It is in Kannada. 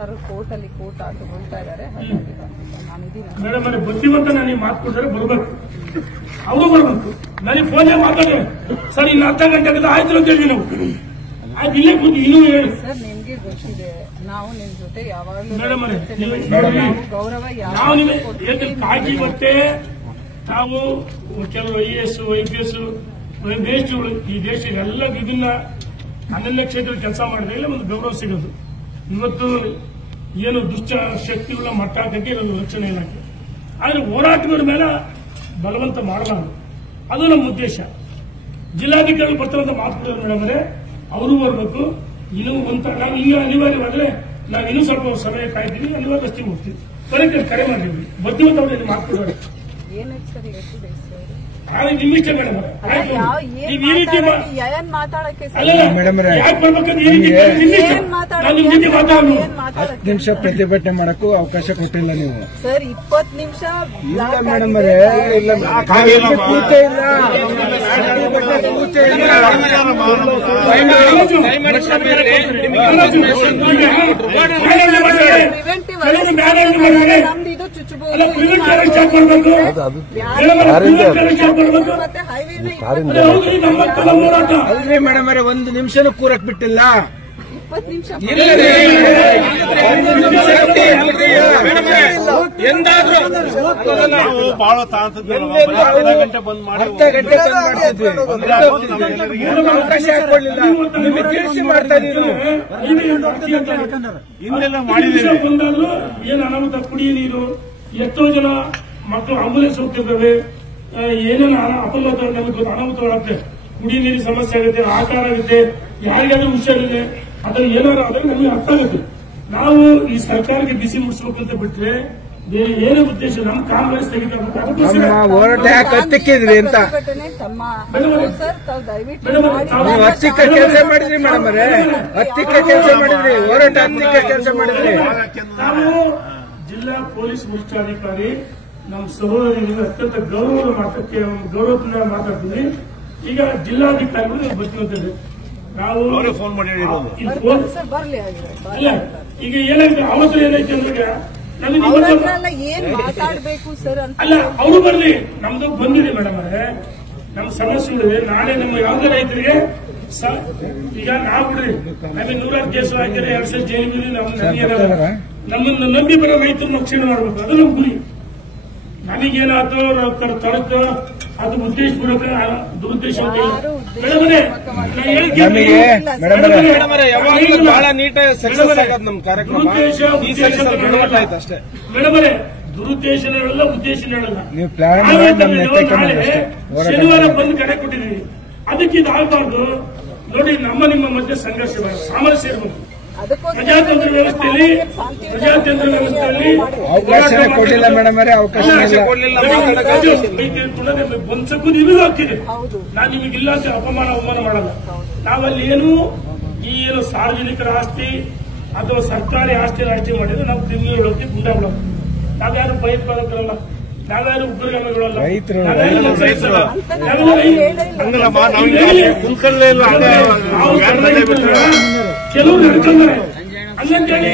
ಕೋರ್ಟ್ ತಗೊಳ್ತಾ ಇದ್ದಾರೆ. ಮೇಡಮ್ ನನಗೆ ಬುದ್ಧಿವಂತ ನನಗೆ ಮಾತು ಕೊಡ್ತಾರೆ, ಬರ್ಬೇಕು, ಅವರು ಬರ್ಬೇಕು. ನನಗೆ ಫೋನೇ ಮಾತಾಡಿ ಸರ್ ಇನ್ನು ಅರ್ಧ ಗಂಟೆ ಆಯ್ತು ಅಂತ ಹೇಳಿ ನಾವು ಆಯ್ತು ಇಲ್ಲೇ ಕೂತು ಇನ್ನೂ ಹೇಳಿ ಸರ್. ನಿಮ್ಗೆ ಗೊತ್ತಿದೆ ನಾವು ನಿಮ್ ಜೊತೆ ಯಾವಾಗಲೂ ಗೌರವ ನಾವು ನಿಮಗೆ ಕಾಳಜಿ ಮತ್ತೆ ನಾವು ಕೆಲವು IAS IPS ಬೇಸ್ಟ್ಗಳು ಈ ದೇಶ ಎಲ್ಲ ವಿಭಿನ್ನ ಅನನ್ಯ ಕ್ಷೇತ್ರದ ಕೆಲಸ ಮಾಡಿದ್ರೆ ಒಂದು ಗೌರವ ಸಿಗೋದು. ಇವತ್ತು ಏನು ದುಷ್ಟ ಶಕ್ತಿಗಳ ಮಟ್ಟ ಹಾಕಕ್ಕೆ ಇರೋದು ರಕ್ಷಣೆ ಇಲಾಖೆ. ಆದ್ರೆ ಹೋರಾಟಗಾರ ಮೇಲೆ ಬಲವಂತ ಮಾಡಬಾರದು, ಅದು ನಮ್ಮ ಉದ್ದೇಶ. ಜಿಲ್ಲಾಧಿಕಾರಿಗಳು ಬರ್ತವಂತ ಮಾತುಕತೆ ಮೇಡಮರೆ ಅವರು ಬರಬೇಕು. ಇನ್ನೂ ನಾವು ಇನ್ನೂ ಅನಿವಾರ್ಯವಾದ್ರೆ ನಾವು ಇನ್ನೂ ಸ್ವಲ್ಪ ಸಮಯ ಕಾಯ್ತೀವಿ, ಅನಿವಾರ್ಯ ರಸ್ತೆಗೆ ಹೋಗ್ತೀವಿ. ಬರೀ ಕರೆ ಮಾಡಿದ್ವಿ ಬುದ್ಧಿವಂತ ಅವರಲ್ಲಿ ಮಾತುಕೊಡೋಣ. ನಿಮ್ಮಿಷ್ಟ ಮೇಡಮ್ ನೀವು ಈ ರೀತಿ ಮಾತಾಡೋದು 10 ನಿಮಿಷ ಪ್ರತಿಭಟನೆ ಮಾಡಕ್ಕೂ ಅವಕಾಶ ಕೊಟ್ಟಿಲ್ಲ ನೀವು ಸರ್. 20 ನಿಮಿಷ ಇಲ್ಲ ಮೇಡಮ್ ಅವರೇ, ನಮ್ದು ಚುಚ್ಚಬಹುದು. ಅಲ್ರಿ ಮೇಡಮ್ ಅವರೇ, 1 ನಿಮಿಷನೂ ಕೂರಕ್ ಬಿಟ್ಟಿಲ್ಲ. 20 ನಿಮಿಷ ಬಹಳ ಅರ್ಧ ಗಂಟೆ ಬಂದ್ ಮಾಡ್ತಿದ್ವಿ, ಅವಕಾಶ ಹಾಕೊಳ್ಳಿಲ್ಲ. ನಿಮಗೆ ತಿಳಿಸಿ ಮಾಡ್ತಾ ಇದೀವಿ, ಇನ್ನೆಲ್ಲ ಮಾಡಿದ್ದೀವಿ. ಏನು ಅನಾಹುತ, ಕುಡಿಯ ನೀರು, ಎಷ್ಟೋ ಜನ ಮಕ್ಕಳು ಆಂಬುಲೆನ್ಸ್ ಹೋಗ್ತಿದ್ದಾವೆ, ಏನೇನು ಅಪಘಾತ ನಮಗೆ ಅನಾಹುತಗಳಾಗುತ್ತೆ, ಕುಡಿಯ ನೀರಿನ ಸಮಸ್ಯೆ ಆಗುತ್ತೆ, ಆಕಾರ ಆಗುತ್ತೆ, ಯಾರಿಗಾದ್ರೂ ಹುಷಾರಿದೆ ಅದನ್ನು ಏನಾದ್ರು ಆದ್ರೆ ನಮಗೆ ಅರ್ಥ ಆಗುತ್ತೆ. ನಾವು ಈ ಸರ್ಕಾರಕ್ಕೆ ಬಿಸಿ ಮುಡಿಸ್ಬೇಕಂತ ಬಿಟ್ರೆ ಬೇರೆ ಏನೇ ಉದ್ದೇಶ ನಮ್ಮ ಕಾಂಗ್ರೆಸ್ ಹೋರಾಟ ಯಾಕೆ ಹತ್ತಿಕ್ಕಿದ್ರಿ ಅಂತ ನೀವು ಹತ್ತಿಕ್ಕ ಕೆಲಸ ಮಾಡಿದ್ರಿ ಮೇಡಮ್ ಅವರೇ, ಹತ್ತಿಕ್ಕ ಕೆಲಸ ಮಾಡಿದ್ರಿ, ಹೋರಾಟ ಹತ್ತಿಕ್ಕ ಕೆಲಸ ಮಾಡಿದ್ರಿ. ನಾವು ಜಿಲ್ಲಾ ಪೊಲೀಸ್ ವರಿಷ್ಠಾಧಿಕಾರಿ ನಮ್ಮ ಸಹೋದರಿಗೆ ಅತ್ಯಂತ ಗೌರವದಿಂದ ಮಾತಾಡ್ತೀವಿ. ಈಗ ಜಿಲ್ಲಾಧಿಕಾರಿಗಳು ಬರ್ತೀವಿ ನಾವು ಫೋನ್ ಮಾಡಿ ಈಗ ಏನಾಯ್ತು ಅವತ್ತು ಏನಾಯ್ತು ಅಂದ್ರೆ ಏನ್ ಮಾತಾಡ್ಬೇಕು ಸರ್ ಅಂತ ಅಲ್ಲ ಅವರು ಬರ್ಲಿ, ನಮ್ದು ಬಂದಿದೆ ಮೇಡಮ್ ಅವರೇ, ನಮ್ಮ ಸಮಸ್ಯೆಗಳಿದೆ. ನಾಳೆ ನಮ್ಮ ಯಾವುದೇ ರೈತರಿಗೆ ಈಗ ನಾವು ಬಿಡ್ರಿ ನಮಗೆ 100 ಕೇಸು ಹಾಕಿದ್ರೆ 2 ಸಲ ಜೈಲಿಗೆ ನಮ್ಮನ್ನು ನಂಬಿ ಬರೋ ರೈತರು ರಕ್ಷಣೆ ಮಾಡಬೇಕು, ಅದು ನಮ್ಮ ಗುರಿ. ನಮಗೇನಾಯ್ತು ತಡತ್ತು ಅದು ಉದ್ದೇಶ ದುರುದ್ದೇಶ ಬಹಳ ನೀಟಾಗಿ ಸಕ್ಸಸ್ ಆಗೋದು ನಮ್ಮ ಕಾರ್ಯಕ್ರಮ. ಮೇಡಮರೇ ದುರುದ್ದೇಶ ಹೇಳಲ್ಲ, ಉದ್ದೇಶ ಹೇಳಲ್ಲ. ನೀವು ಪ್ಲಾನ್ ಶನಿವಾರ ಬಂದು ಕರೆ ಕೊಟ್ಟಿದ್ದೀವಿ, ಅದಕ್ಕೆ ಇದಾಗಬಾರ್ದು. ನೋಡಿ ನಿಮ್ಮ ಮಧ್ಯೆ ಸಂಘರ್ಷ ಸಾಮರಸ್ಯ ಇರಬೇಕು. ಪ್ರಜಾತಂತ್ರ ವ್ಯವಸ್ಥೆಯಲ್ಲಿ ಅವಕಾಶ ಕೊಡಲಿಲ್ಲ ಮೇಡಮ್ ಅವರೇ, ಅವಕಾಶ ಒಂದ್ಸಕ್ಕೂ ನಿಮಗೂ ಹಾಕಿದೆ. ನಾನು ನಿಮಗಿಲ್ಲ ಅಂತ ಅವಮಾನ ಮಾಡಲ್ಲ. ನಾವಲ್ಲಿ ಏನು ಸಾರ್ವಜನಿಕರ ಆಸ್ತಿ ಅಥವಾ ಸರ್ಕಾರಿ ಆಸ್ತಿ ಮಾಡಿದ್ರೆ ನಾವು ತಿಂಗಳೊಳಗೆ ಗುಂಡಾಗಳು, ನಾವ್ಯಾರು ಭಯೋತ್ಪಾದಕರಲ್ಲ, ನಾವ್ಯಾರು ಉಗ್ರಗಾಮಿಗಳಲ್ಲ, ಕೆಲವರು ನಡ್ಕೊಂಡ್ರೆ ಹಂಗಂತೇಳಿ